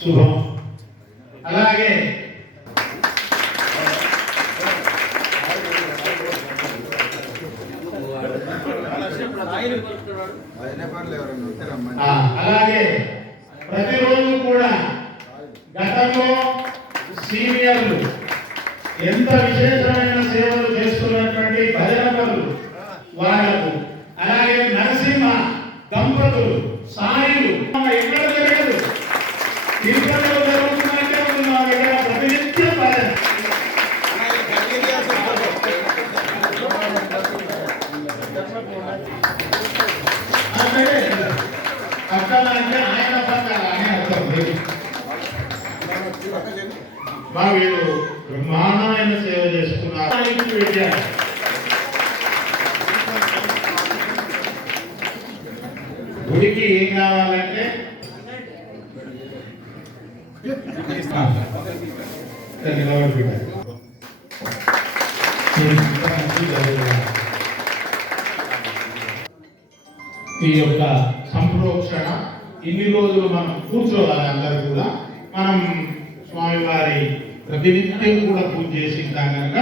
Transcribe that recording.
శుభం. అలాగే అలాగే ప్రతిరోజు కూడా గతంలో సీనియర్లు ఎంత విశేషమైన సేవలు చేస్తున్నటువంటి భజనపరులు వాళ్లకు, అలాగే నరసింహ దంపతులు సాయిలు ఎక్కడ జరగదు, తిరుపతిలో జరుగుతున్నట్టే ఉంది మా దగ్గర ప్రతినిత్యం భజన. అక్కడ అంటే ఆయన పక్కన అని అర్థం లేదు. మా వీళ్ళు బ్రహ్మాండమైన సేవ చేస్తున్నారు. గుడికి ఏం కావాలంటే ఈ యొక్క సంప్రోక్షణ ఇన్ని రోజులు మనం కూర్చోవాలి. అందరూ కూడా మనం స్వామివారి ప్రతినిత్యం కూడా పూజ చేసిన కనుక